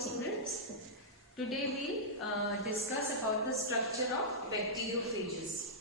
students. Today we'll discuss about the structure of bacteriophages.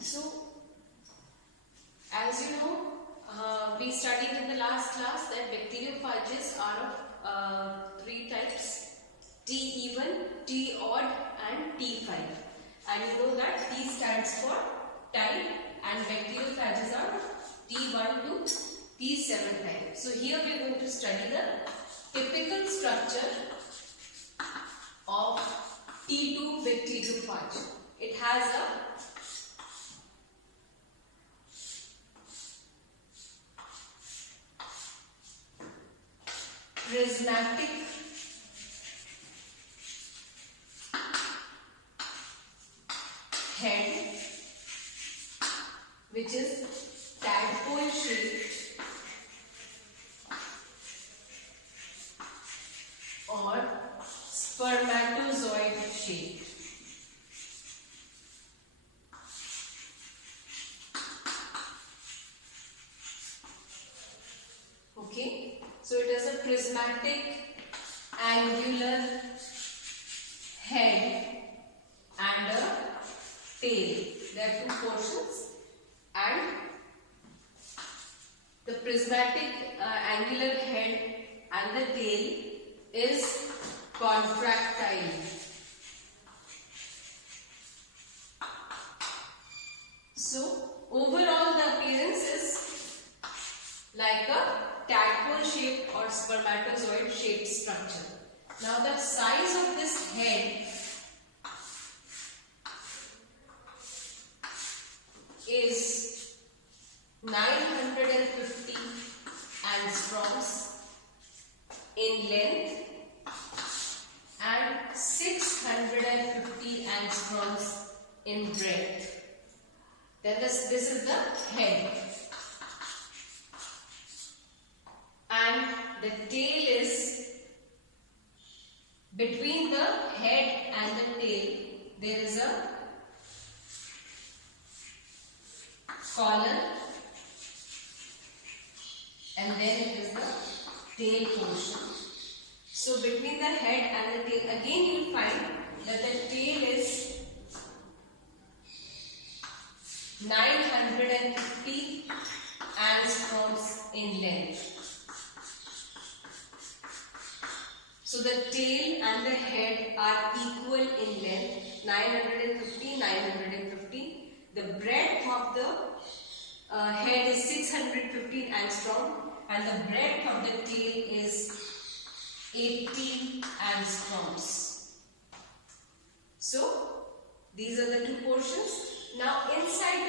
So, as you know, we studied in the last class that bacteriophages are of three types: T-even, T-odd and T5. And you know that T stands for type and bacteriophages are T1 to T7 type. So here we are going to study the typical structure of T2 bacteriophage. It has a prismatic head, which is tadpole shaped or spermatozoid shaped. Okay, so it is a prismatic angular head and a tail. There are two portions, and the prismatic angular head and the tail is contractile. So overall the appearance is like a tadpole shaped or spermatozoid shaped structure. Now the size of this head is 950 angstroms in length and 650 angstroms in breadth. Then this is the head. And the tail is, between the head and the tail there is a collar, and then it is the tail portion. So between the head and the tail, again you will find that the tail is 950 angstroms in length. So the tail and the head are equal in length, 950, 950. The breadth of the head is 615 angstrom and the breadth of the tail is 80 angstroms. So these are the two portions. Now inside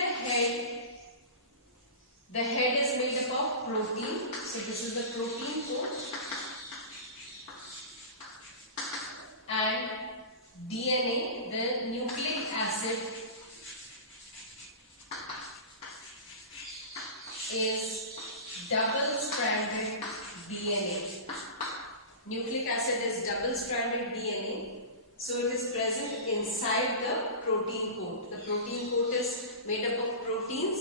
the head is made up of protein. So this is the protein coat. And DNA, the nucleic acid, is double-stranded DNA. Nucleic acid is double-stranded DNA. So it is present inside the protein coat. The protein coat is made up of proteins.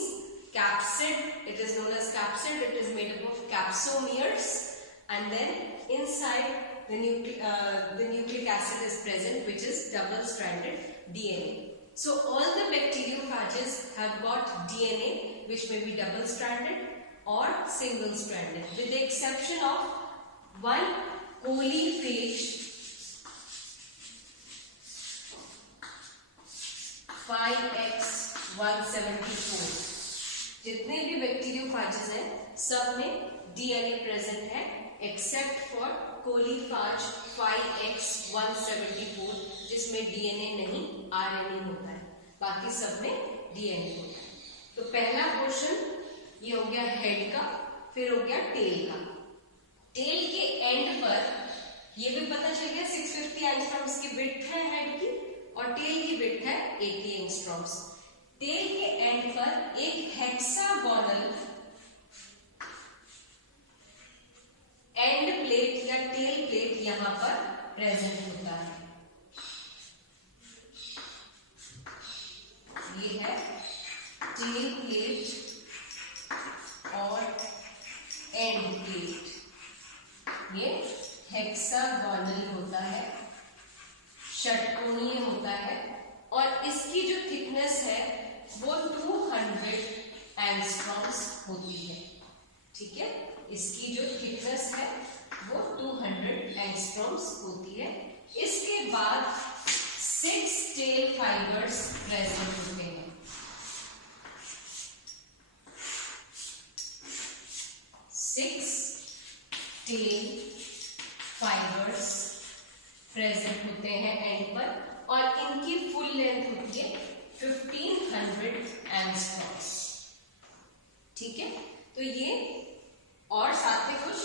Capsid, it is known as capsid. It is made up of capsomeres. And then inside the nucleic acid is present, which is double-stranded DNA. So all the bacteriophages have got DNA which may be double-stranded or single-stranded, with the exception of one coliphage 5X174. जितने भी बैक्टीरियोफाजेस हैं सब में DNA present है except for कोलीफाज 5X174 जिसमें DNA नहीं RNA होता है, बाकी सब में DNA होता है. तो पहला पोर्शन ये हो गया हेड का, फिर हो गया टेल का. टेल के एंड पर ये भी पता चल गया 650 एंगस्ट्रॉम्स की विड्थ है हेड की और टेल की विड्थ है 80 एंगस्ट्रॉम्स. टेल के एंड पर एक hexagonal end plate tail plate यहाँ पर प्रेजेंट होता है। ये है टेल प्लेट और एंड प्लेट। ये हेक्सागोनल होता है, षटकोणीय होता है और इसकी जो थिकनेस है वो 200 एंगस्ट्रॉम्स होती है। ठीक है, इसकी जो थिकनेस है वो 200 एंगस्ट्रॉम्स होती है। इसके बाद 6 टेल फाइबर्स प्रेजेंट होते हैं। 6 टेल फाइबर्स प्रेजेंट होते हैं एंड पर और इनकी फुल लेंथ होती है 1500 एंगस्ट्रॉम्स। ठीक है, तो ये और साथ में कुछ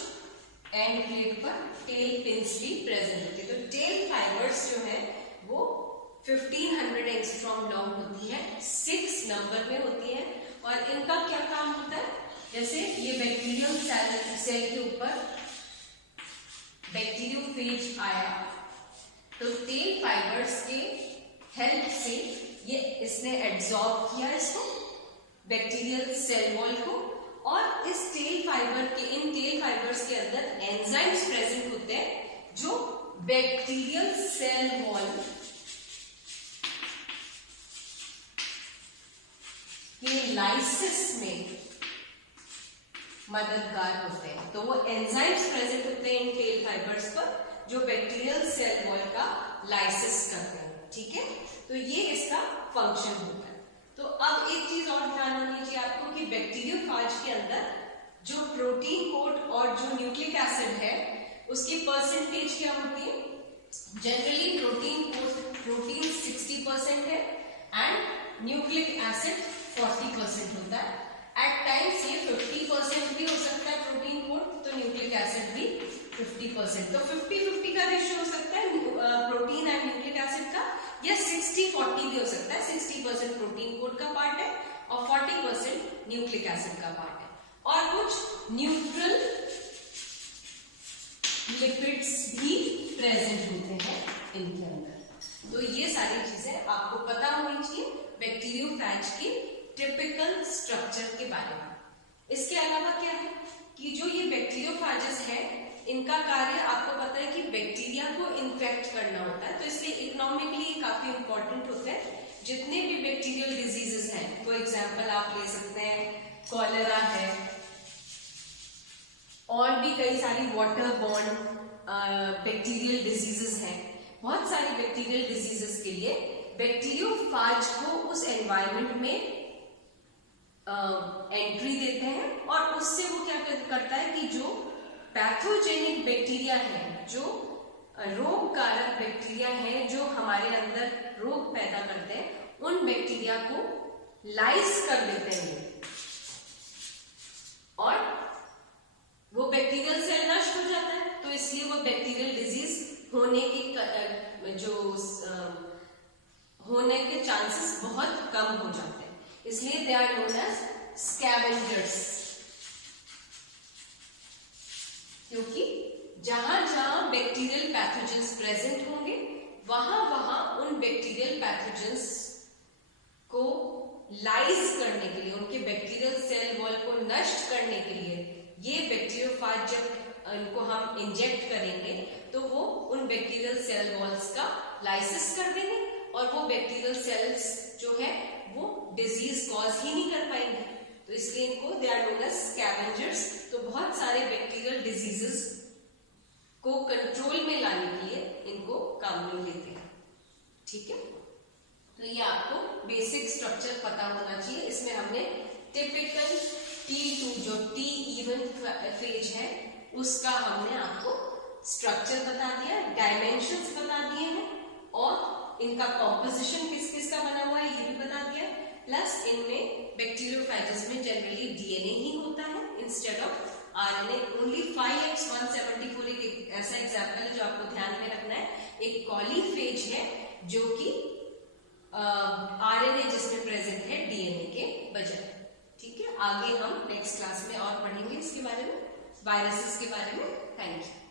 एंड प्लेट पर टेल पिन्स भी प्रेजेंट होती है। तो टेल फाइबर्स जो है वो 1500 एंगस्ट्रॉम लॉन्ग होती है, 6 नंबर में होती है और इनका क्या काम होता है, जैसे ये बैक्टीरियल सेल के ऊपर बैक्टीरियोफेज आया तो टेल फाइबर्स के हेल्प से ये इसने एब्जॉर्ब किया इसको बैक्टीरियल सेल वॉल को और इस टेल फाइबर के इन टेल फाइबर्स के अंदर एंजाइम्स प्रेजेंट होते हैं जो बैक्टीरियल सेल वॉल के लाइसिस में मददगार होते हैं। तो वो एंजाइम्स प्रेजेंट होते हैं इन टेल फाइबर्स पर जो बैक्टीरियल सेल वॉल का लाइसिस करते हैं। ठीक है, तो ये इसका फंक्शन होता है। तो अब एक चीज और ध्यान होनी चाहिए आपको कि बैक्टीरियोफाज के अंदर जो प्रोटीन कोट और जो न्यूक्लिक एसिड है उसकी परसेंटेज क्या होती है। जनरली प्रोटीन 60% है एंड न्यूक्लिक एसिड 40% होता है। एट टाइम्स ये 50% भी हो सकता है प्रोटीन कोट, तो न्यूक्लिक एसिड भी 50%। तो 50-50 का रेशियो हो सकता है प्रोटीन एंड न्यूक्लिक एसिड का, या 60-40 भी हो सकता है। 60% प्रोटीन कोट का पार्ट है और 40% न्यूक्लिक एसिड का पार्ट है। और कुछ न्यूट्रल लिपिड्स भी प्रेजेंट होते हैं इनके अंदर। तो ये सारी चीजें आपको पता होनी चाहिए बैक्टीरियोफेज की टिपिकल स्ट्रक्चर के बारे में। इसके अलावा क्या है कि जो ये बैक्टीरियोफेजेस है इनका कार्य आपको पता है कि बैक्टीरिया को इन्फेक्ट करना होता है, तो इसलिए इकोनॉमिकली काफी इंपॉर्टेंट होते हैं। जितने भी बैक्टीरियल डिजीजेस हैं, फॉर एग्जांपल आप ले सकते हैं कॉलेरा है और भी कई सारी वाटर बॉर्न बैक्टीरियल डिजीजेस हैं। बहुत सारी बैक्टीरियल डिजीजेस के लिए बैक्टीरियोफेज को उस एनवायरनमेंट में एंट्री देते हैं और उससे वो क्या करता है कि जो पैथोजेनिक बैक्टीरिया है, जो रोग कारक बैक्टीरिया है जो हमारे अंदर रोग पैदा करते हैं, उन बैक्टीरिया को लाइस कर देते हैं और वो बैक्टीरियल सेल नष्ट हो जाता है। तो इसलिए वो बैक्टीरियल डिजीज होने के चांसेस बहुत कम हो जाते हैं। इसलिए they are known as scavengers, क्योंकि जहां जहां बैक्टीरियल पैथोजेंस प्रेजेंट होंगे वहां वहां उन बैक्टीरियल पैथोजेंस को लाइज करने के लिए, उनके बैक्टीरियल सेल वॉल को नष्ट करने के लिए ये बैक्टीरियोफेज जब इनको हम इंजेक्ट करेंगे तो वो उन बैक्टीरियल सेल वॉल्स का लाइसिस कर देंगे और वो बैक्टीरियल सेल्स जो है वो डिजीज कॉज ही नहीं कर पाएंगे। तो इसलिए इनको they are known as scavengers. तो बहुत सारे बैक्टीरियल डिजीजेस को कंट्रोल में लाने के लिए इनको काम में लेते हैं। ठीक है, तो ये आपको बेसिक स्ट्रक्चर पता होना चाहिए। इसमें हमने टिपिकल T2 जो टी इवन फेज है उसका हमने आपको स्ट्रक्चर बता दिया, डायमेंशंस बता दिए हैं और इनका कॉम्पोजिशन किस किस का बना हुआ है ये भी बता दिया। प्लस इनमें बैक्टीरियोफेजेस में जनरली डीएनए ही होता है instead of RNA. Only 5X174 एक ऐसा एग्जाम्पल है जो आपको ध्यान में रखना है। एक कॉलीफेज है जो कि आरएनए जिसमें प्रेजेंट है डीएनए के बजाय। ठीक है, आगे हम नेक्स्ट क्लास में और पढ़ेंगे इसके बारे में, वायरसेस के बारे में। Thank you.